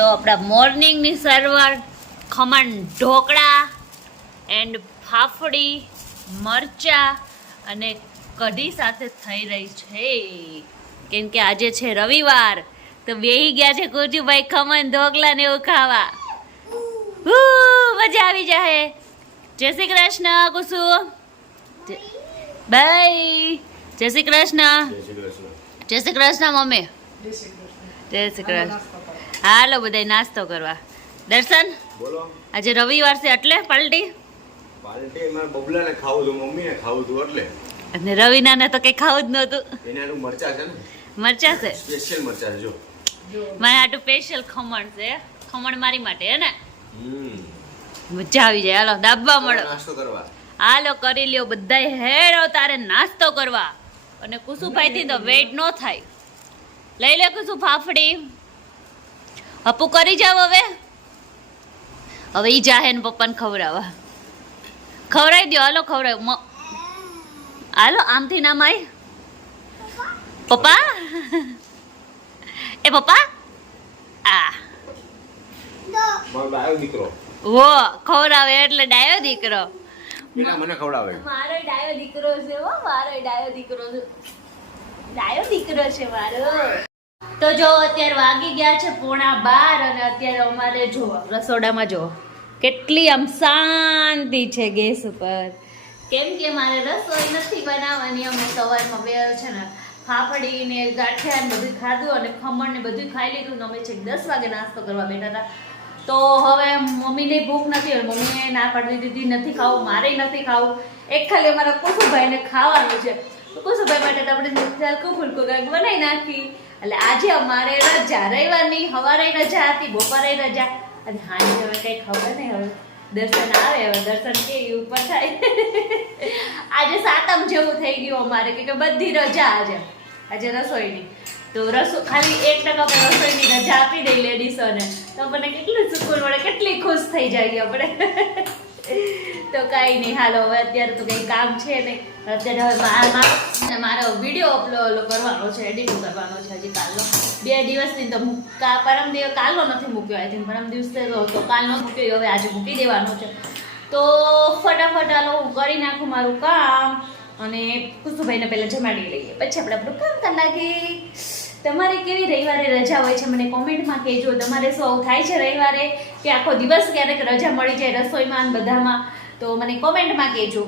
જો આપણા મોર્નિંગની server khaman dhokla and fafdi મરચા અને કઢી સાથે થઈ રહી છે, કેમ કે આજે છે રવિવાર. તો બેહી ગયા છે કુજુભાઈ ખમણ ઢોકળા ને એવું ખાવા. મજા આવી જાય. જય શ્રી કૃષ્ણ કુસુ, બાય. જય શ્રી કૃષ્ણ. જય શ્રી કૃષ્ણ મમ્મી. જય શ્રી કૃષ્ણ. હાલો બધા નાસ્તો કરવા. દર્શન બોલો. આજે રવિવાર છે એટલે પાર્ટી મારે બબલાને ખાવું હતું, મમ્મીને ખાવું હતું એટલે. અને રવિનાને તો કઈ ખાવું જ નહોતું. એને આનું મરચા છે ને, મરચા છે સ્પેશિયલ મરચા છે. જો મારે આટલું સ્પેશિયલ ખમણ છે. ખમણ મારી માટે હે ને. મજા આવી જાય. હાલો દાબવા મળો, નાસ્તો કરવા. હાલો કરી લ્યો બધાય. હેડો તારે નાસ્તો કરવા. અને કુસુભાઈ થી તો વેટ ન થાય. લઈ લે કુસુ ફાફડી. અપુ કરી જાવ હવે. હવે ઈ જાહે ને પપ્પાને ખવડાવવા. ખવડાવી દો. હાલો ખવડાવ. હાલો આમથી નામ આય પપ્પા. એ પપ્પા આ મારો ડાયો દીકરો. વો ખવડાવે એટલે ડાયો દીકરો. એના મને ખવડાવે. મારો ડાયો દીકરો છે. હો મારો ડાયો દીકરો છે. ડાયો દીકરો છે મારો. તો જો અત્યારે વાગી ગયા છે 11:30 અને અત્યારે અમારે જો રસોડામાં જો કેટલી આમ શાંતિ છે ગેસ ઉપર, કેમ કે મારે રસોઈ નથી બનાવવાની. અમે સવારમાં બે છે ને ફાફડી ને ગાંઠિયા ને બધું ખાધું અને ખમણ ને બધું ખાઈ લીધું ને અમે છે 10 વાગે નાસ્તો કરવા બેઠા હતા. તો હવે મમ્મીને ભૂખ નથી હોય, મમ્મીએ ના પાડી દીધી નથી ખાવું, મારે નથી ખાવું. એક ખાલી અમારા કુસુભાઈને ખાવાનું છે. તો કુસુભાઈ માટે તો આપણે હલકું ફૂલકું કંઈક બનાવી નાખી. એટલે આજે અમારે રજા, રવિવારની સવારે રજા હતી, બપોરે રજા અને હાંજે હવે કંઈ ખબર નહીં. હવે દર્શન આવે, હવે દર્શન કે ઉપર થાય. આજે સાતમ જેવું થઈ ગયું અમારે કે બધી રજા આજે રસોઈની. તો ખાલી 1% રસોઈની રજા આપી દઈ લેડીસોને તો આપણને કેટલું સુકૂન મળે, કેટલી ખુશ થઈ જાય આપણે. તો કાંઈ નહીં. હાલો હવે અત્યારે તો કંઈ કામ છે નહીં. અત્યારે હવે મારો વિડીયો અપલોડ કરવાનો છે, એડિટિંગ કરવાનો છે હજી કાલનો. 2 દિવસથી તો પરમ દિવસ કાલનો નથી મૂક્યો. આઈ થિંક પરમ દિવસે તો કાલનો મૂક્યો, હવે આજે મૂકી દેવાનો છે. તો ફટાફટ હાલો હું કરી નાખું મારું કામ અને કુસુભાઈને પહેલાં જમાડી લઈએ, પછી આપણે આપણું કામ કરી નાખીએ. તમારે કેવી રવિવારે રજા હોય છે મને કોમેન્ટમાં કહેજો. તમારે શું આવું થાય છે રવિવારે કે આખો દિવસ ક્યારેક રજા મળી જાય રસોઈમાં અને બધામાં? તો મને કોમેન્ટમાં કહેજો.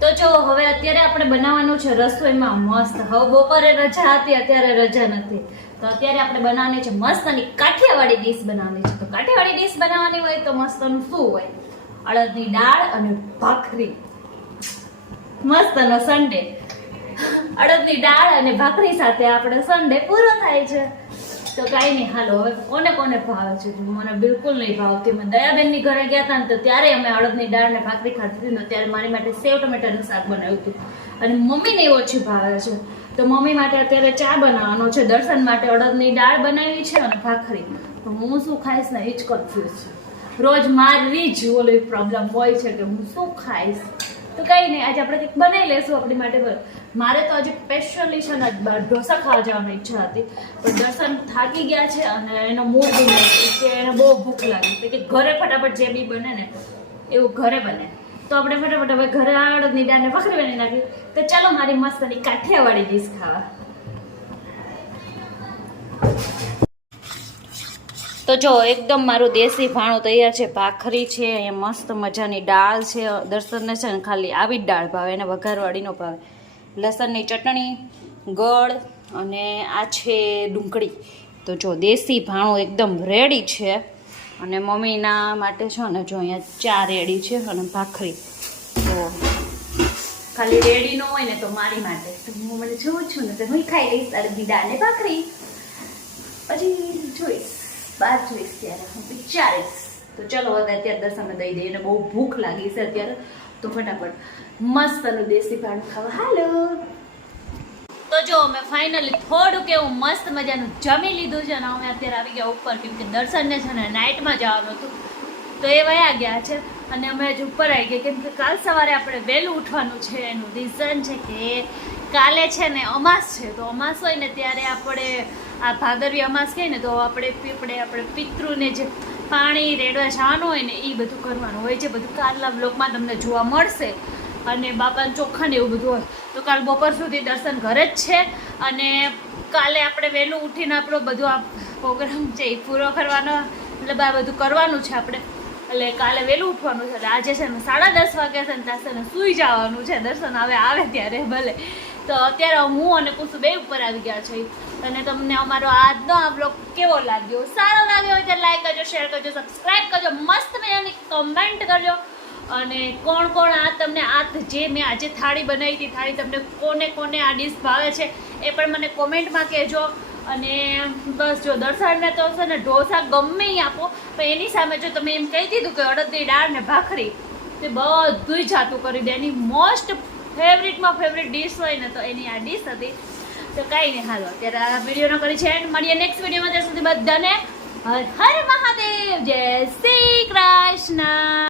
તો જો હવે અત્યારે આપણે બનાવવાનું છે રસોઈમાં મસ્ત. હવે બપોરે રજા હતી, અત્યારે રજા નથી. તો અત્યારે આપણે બનાવવાની છે મસ્તની કાઠિયાવાડી ડીશ બનાવવાની છે. તો કાઠિયાવાડી ડીશ બનાવવાની હોય તો મસ્તનું શું હોય? અડદની દાળ અને ભાખરી. મસ્તનો સન્ડે. અડદની દાળ અને ભાખરી સાથે આપણે સન્ડે પૂરો થાય છે. તો કાંઈ નહીં. હાલો હવે કોને કોને ભાવે છે? મને બિલકુલ નહીં ભાવતી. મેં દયાબેનની ઘરે ગયા હતા ને તો ત્યારે અમે અડદની દાળ ને ભાખરી ખાધી હતી ને ત્યારે મારી માટે સેવ ટમેટાનું શાક બનાવ્યું હતું અને મમ્મીને ઓછી ભાવે છે. તો મમ્મી માટે અત્યારે ચા બનાવવાનો છે, દર્શન માટે અડદની દાળ બનાવી છે અને ભાખરી. તો હું શું ખાઈશ ને એ જ કન્ફ્યુઝ છું. રોજ મારી જ ઓલી પ્રોબ્લેમ હોય છે કે હું શું ખાઈશ. તો કંઈ નહીં, આજે આપણે કંઈક બનાવી લઈશું આપણી માટે. મારે તો હજી સ્પેશિયલી છે ને ઢોસા ખાવા જવાની ઈચ્છા હતી, પણ દર્શન થાકી ગયા છે અને એનો મૂડ બી નથી કે એને બહુ ભૂખ લાગી કે ઘરે ફટાફટ જે બી બને ને એવું ઘરે બને. તો આપણે ફટાફટ હવે ઘરે અડદની દાળને ભાખરી બની નાખી. તો ચાલો મારી મસ્તની કાઠિયાવાડી ડીશ ખાવા. તો જો એકદમ મારું દેશી ભાણું તૈયાર છે. ભાખરી છે, અહીંયા મસ્ત મજાની દાળ છે. દર્શનને છે ને ખાલી આવી જ દાળ ભાવે, એને વઘારવાળી ન ભાવે. લસણની ચટણી, ગળ અને આ છે ડુંગળી. તો જો દેશી ભાણું એકદમ રેડી છે. અને મમ્મીના માટે છે ને જો અહીંયા ચા રેડી છે અને ભાખરી. તો ખાલી રેડી ન હોય ને તો મારી માટે તો હું મને જોઉં છું ને તો હું ખાઈ લઈશ અડદની દાળ ને ભાખરી. પછી જોઈશ, બહાર જોઈશ ત્યારે હું વિચારીશ. તો ચલો હવે અત્યારે દર્શનને દઈ દઈએ, એને બહુ ભૂખ લાગી છે અત્યારે. તો ફટાફટ મસ્તનું દેશી ભાણું ખાવા હાલો. તો જો અમે ફાઇનલી થોડુંક એવું મસ્ત મજાનું જમી લીધું છે અને અમે અત્યારે આવી ગયા ઉપર, કેમ કે દર્શનને છે ને નાઇટમાં જવાનું હતું તો એ વયા ગયા છે. અને અમે હજી ઉપર આવી ગયા કેમ કે કાલ સવારે આપણે વહેલું ઉઠવાનું છે. એનું રીઝન છે કે કાલે છે ને અમાસ છે, તો અમાસ હોય ને ત્યારે આપણે આ ભાદરવી અમાસ કહીએ ને તો આપણે પિતૃને જે પાણી રેડવા જવાનું હોય ને એ બધું કરવાનું હોય છે. બધું કાલના બ્લોગમાં તમને જોવા મળશે. અને બાપાને ચોખા ને એવું બધું હોય તો કાલ બપોર સુધી દર્શન ઘરે જ છે. અને કાલે આપણે વહેલું ઉઠીને આપણો બધું આ પ્રોગ્રામ છે એ પૂરો કરવાનો, મતલબ આ બધું કરવાનું છે આપણે. એટલે કાલે વહેલું ઉઠવાનું છે. એટલે આજે છે ને 10:30 વાગ્યા છે ને ત્યાં છે ને સૂઈ જવાનું છે. દર્શન આવે ત્યારે ભલે. તો અત્યારે હું અને કુસુ બે ઉપર આવી ગયા છે. અને તમને અમારો આજનો આ બ્લોગ કેવો લાગ્યો? સારો લાગ્યો હોય તો લાઈક કરજો, શેર કરજો, સબસ્ક્રાઈબ કરજો, મસ્ત મજાની કમેન્ટ કરજો. અને કોણ આ તમને જે મેં આજે થાળી બનાવી હતી થાળી તમને કોને આ ડીશ ભાવે છે એ પણ મને કોમેન્ટમાં કહેજો. અને બસ જો દર્શનને તો છે ને ઢોસા ગમે ઈ આપો, પણ એની સામે જો તમે એમ કહી દીધું કે અડદની દાળ ને ભાખરી, તે બધું જાતું કરી દે. એની મોસ્ટ ફેવરિટમાં ફેવરિટ ડીશ હોય ને તો એની આ ડીશ હતી. તો કાંઈ નહીં, હાલો અત્યારે આ વિડીયોનો કરી છે એન્ડ મળીએ નેક્સ્ટ વિડીયોમાં. ત્યાં સુધી બધાને હર હર મહાદેવ, જય શ્રી કૃષ્ણ.